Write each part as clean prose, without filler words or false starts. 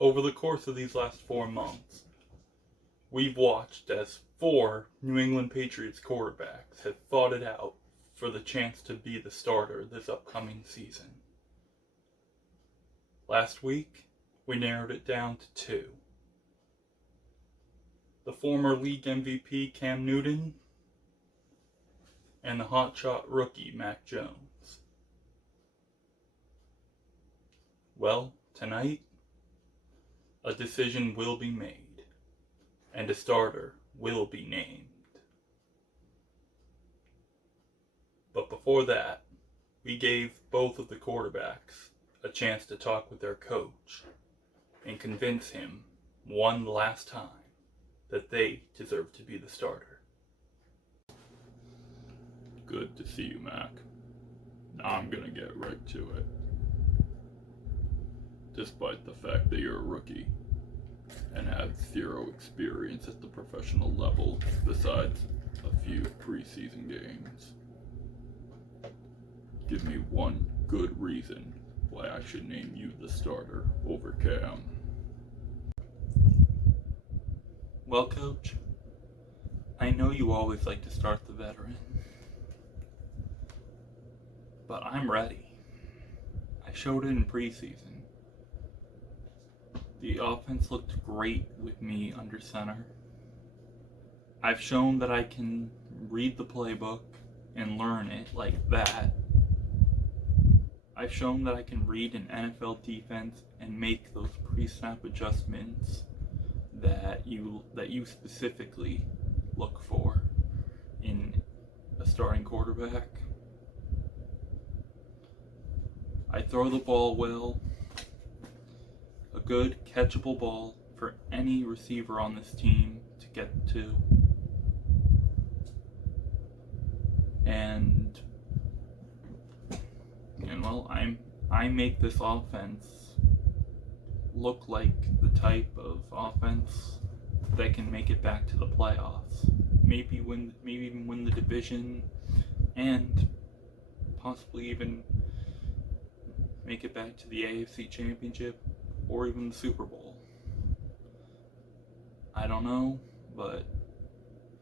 Over the course of these last 4 months, we've watched as 4 New England Patriots quarterbacks have fought it out for the chance to be the starter this upcoming season. Last week, we narrowed it down to 2. The former league MVP Cam Newton and the hotshot rookie Mac Jones. Well, tonight, a decision will be made, and a starter will be named. But before that, we gave both of the quarterbacks a chance to talk with their coach and convince him one last time that they deserve to be the starter. Good to see you, Mac. Now I'm gonna get right to it. Despite the fact that you're a rookie and have 0 experience at the professional level besides a few preseason games, give me one good reason why I should name you the starter over Cam. Well, Coach, I know you always like to start the veteran, but I'm ready. I showed it in preseason. The offense looked great with me under center. I've shown that I can read the playbook and learn it like that. I've shown that I can read an NFL defense and make those pre-snap adjustments that you specifically look for in a starting quarterback. I throw the ball well. A good catchable ball for any receiver on this team to get to. And well, I make this offense look like the type of offense that can make it back to the playoffs. Maybe even win the division, and possibly even make it back to the AFC Championship or even the Super Bowl. I don't know, but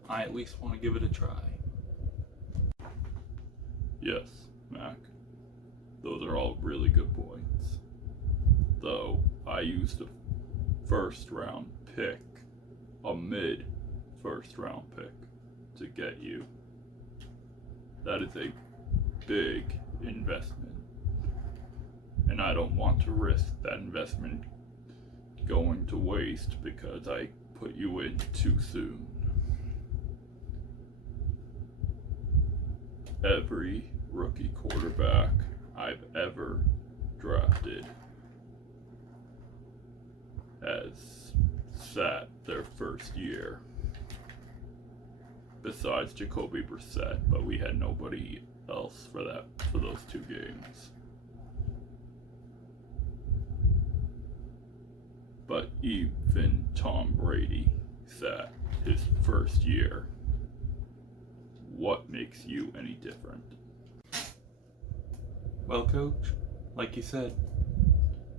I at least want to give it a try. Yes, Mac. Those are all really good points. Though I used a first round pick, a mid first round pick, to get you. That is a big investment. And I don't want to risk that investment going to waste because I put you in too soon. Every rookie quarterback I've ever drafted has sat their first year. Besides Jacoby Brissett, but we had nobody else for those 2 games. But even Tom Brady sat his first year. What makes you any different? Well, Coach, like you said,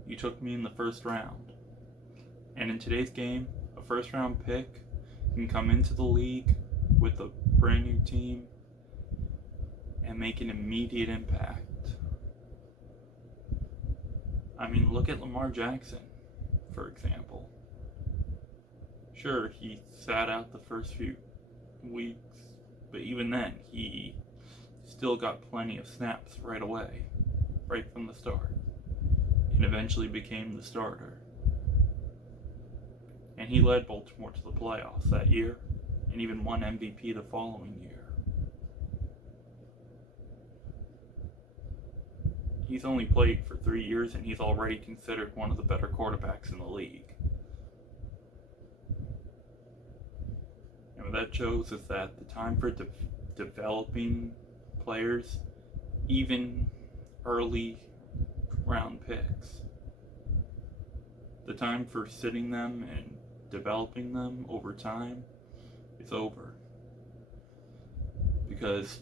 you took me in the first round. And in today's game, a first round pick can come into the league with a brand new team and make an immediate impact. I mean, look at Lamar Jackson, for example. Sure, he sat out the first few weeks, but even then, he still got plenty of snaps right away, right from the start, and eventually became the starter. And he led Baltimore to the playoffs that year, and even won MVP the following year. He's only played for 3 years, and he's already considered one of the better quarterbacks in the league. And what that shows is that the time for developing players, even early round picks, the time for sitting them and developing them over time is over. Because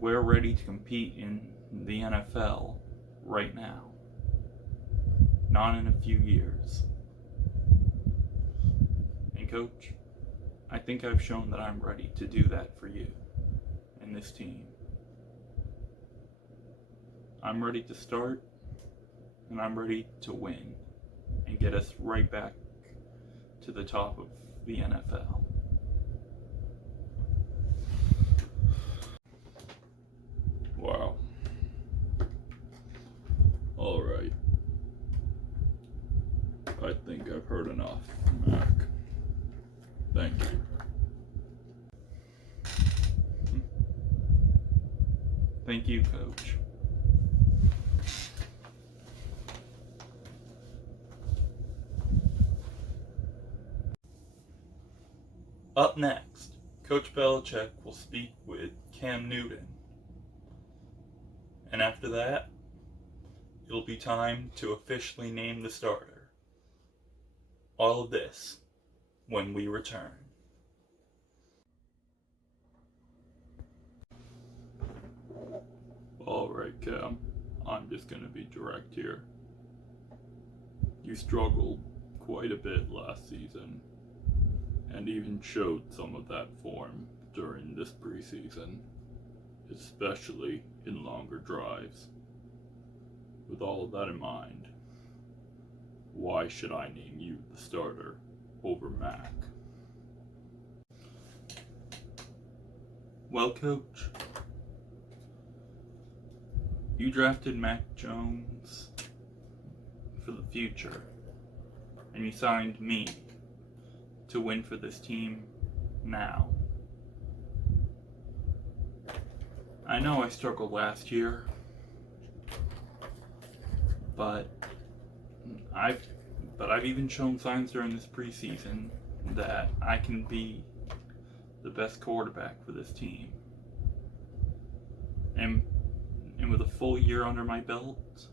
we're ready to compete in the NFL right now, not in a few years. Coach, I think I've shown that I'm ready to do that for you and this team. I'm ready to start, and I'm ready to win and get us right back to the top of the NFL. Wow. All right. I think I've heard enough, Mac. Thank you. Thank you, Coach. Up next, Coach Belichick will speak with Cam Newton. And after that, it'll be time to officially name the starter. All of this when we return. Alright, Cam. I'm just gonna be direct here. You struggled quite a bit last season, and even showed some of that form during this preseason, especially in longer drives. With all of that in mind, why should I name you the starter over Mac? Well, Coach, you drafted Mac Jones for the future, and you signed me to win for this team now. I know I struggled last year, but I've even shown signs during this preseason that I can be the best quarterback for this team. And with a full year under my belt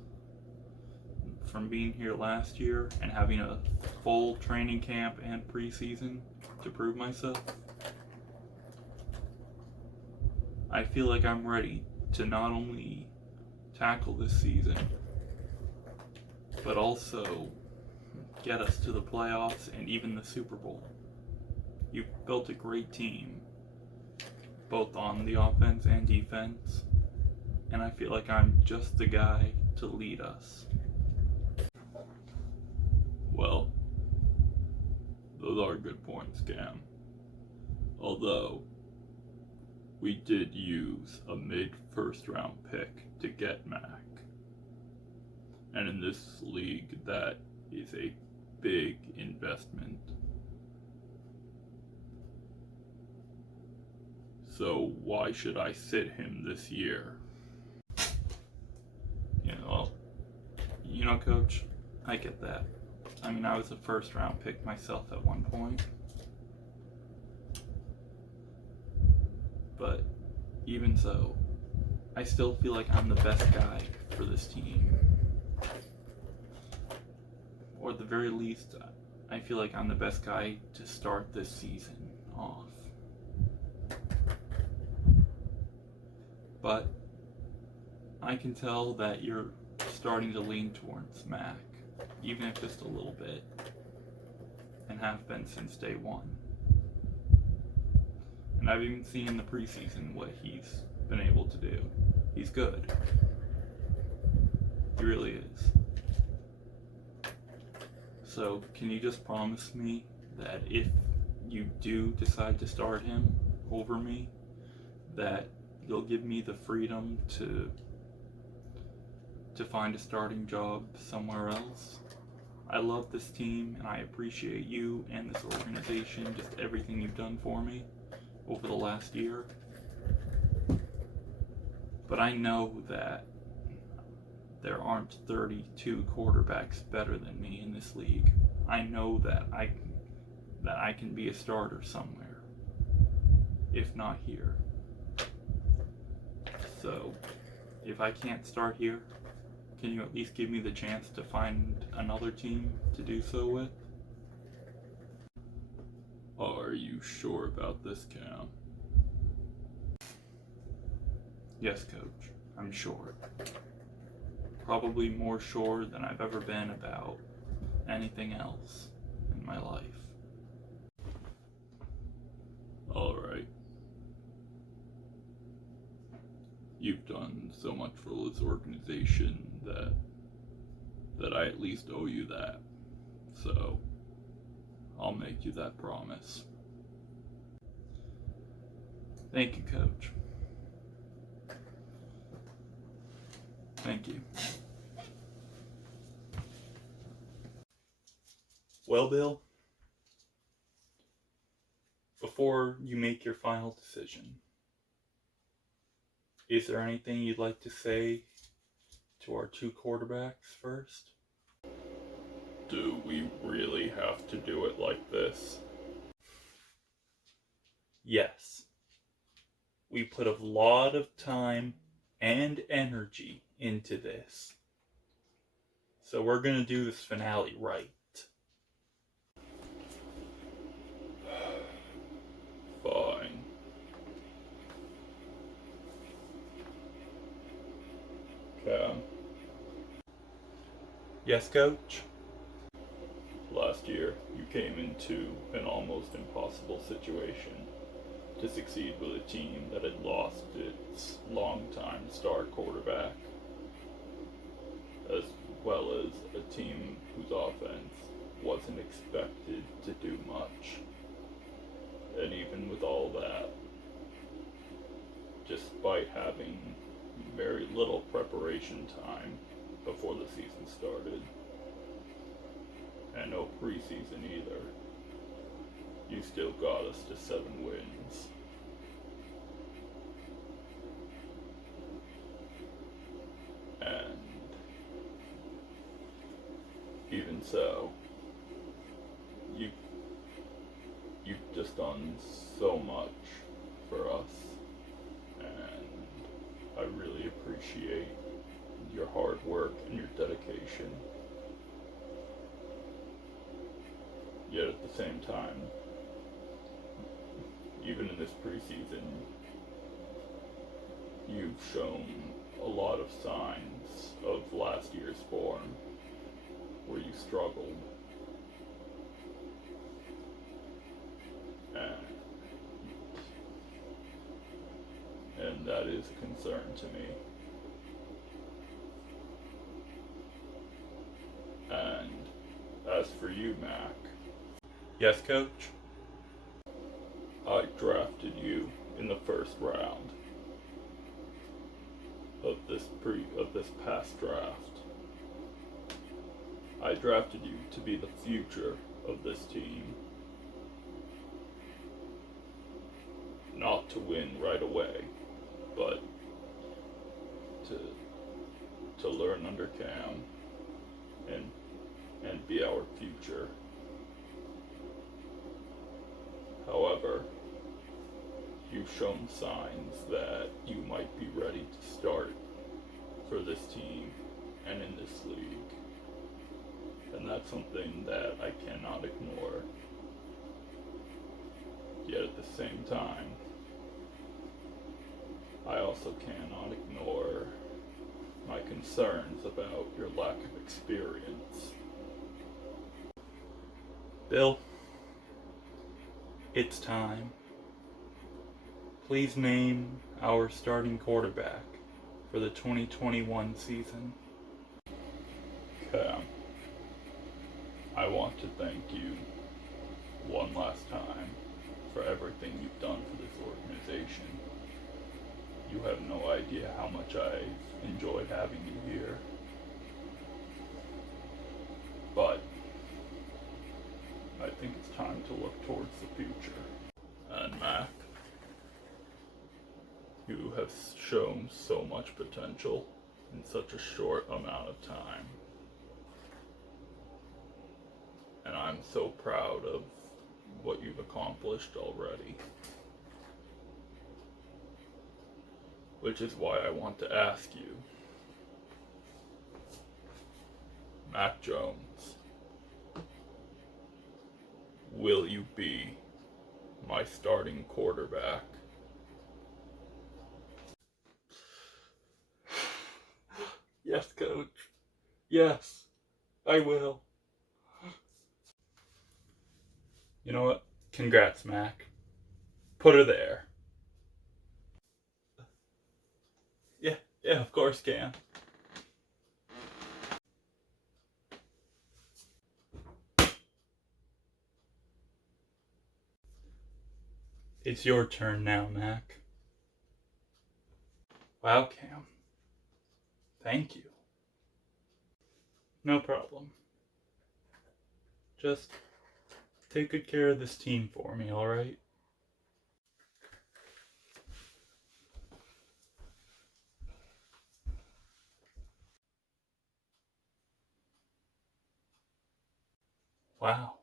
from being here last year and having a full training camp and preseason to prove myself, I feel like I'm ready to not only tackle this season, but also get us to the playoffs and even the Super Bowl. You've built a great team, both on the offense and defense, and I feel like I'm just the guy to lead us. Well, those are good points, Cam. Although, we did use a mid-first round pick to get Mac. And in this league, that is a big investment. So why should I sit him this year? Coach, I get that. I mean, I was a first round pick myself at one point. But even so, I still feel like I'm the best guy for this team. Or at the very least, I feel like I'm the best guy to start this season off. But I can tell that you're starting to lean towards Mac, even if just a little bit, and have been since day one. And I've even seen in the preseason what he's been able to do. He's good. He really is. So, can you just promise me that if you do decide to start him over me, that you'll give me the freedom to find a starting job somewhere else? I love this team, and I appreciate you and this organization, just everything you've done for me over the last year. But I know that there aren't 32 quarterbacks better than me in this league. I know that I can be a starter somewhere, if not here. So, if I can't start here, can you at least give me the chance to find another team to do so with? Are you sure about this, Cam? Yes, Coach, I'm sure. Probably more sure than I've ever been about anything else in my life. You've done so much for this organization that I at least owe you that. So I'll make you that promise. Thank you, Coach. Thank you. Well, Bill, before you make your final decision, is there anything you'd like to say to our two quarterbacks first? Do we really have to do it like this? Yes. We put a lot of time and energy into this. So we're going to do this finale right. Fine. Cam, Yes, Coach? last year you came into an almost impossible situation to succeed with a team that had lost its longtime star quarterback, as well as a team whose offense wasn't expected to do much. And even with all that, despite having very little preparation time before the season started, and no preseason either, you still got us to 7 wins. And even so, you've just done so much for us, and I really appreciate your hard work and your dedication. Yet at the same time, even in this preseason, you've shown a lot of signs of last year's form, where you struggled. And that is a concern to me. And as for you, Mac, Yes, Coach? I drafted you in the first round of this past draft. I drafted you to be the future of this team. Not to win right away, but to learn under Cam and be our future. However, you've shown signs that you might be ready to start for this team and in this league. And that's something that I cannot ignore. Yet at the same time, I also cannot ignore my concerns about your lack of experience. Bill, it's time. Please name our starting quarterback for the 2021 season. Cam, I want to thank you one last time for everything you've done for this organization. You have no idea how much I've enjoyed having you here. But I think it's time to look towards the future. And Mac, you have shown so much potential in such a short amount of time. And I'm so proud of what you've accomplished already. Which is why I want to ask you, Mac Jones, will you be my starting quarterback? Yes, Coach. Yes, I will. You know what? Congrats, Mac. Put her there. Yeah, of course, Cam. It's your turn now, Mac. Wow, Cam. Thank you. No problem. Just take good care of this team for me, alright? Wow.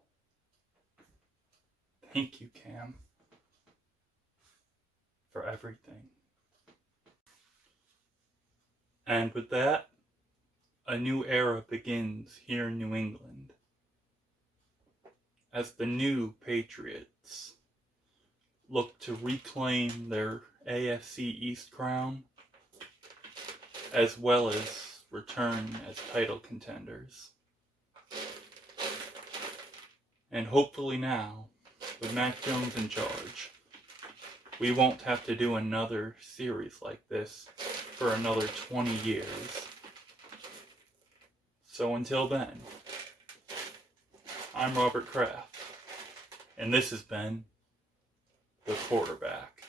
Thank you, Cam, for everything. And with that, a new era begins here in New England. As the new Patriots look to reclaim their AFC East crown, as well as return as title contenders. And hopefully now, with Mac Jones in charge, we won't have to do another series like this for another 20 years. So until then, I'm Robert Kraft, and this has been The Quarterback.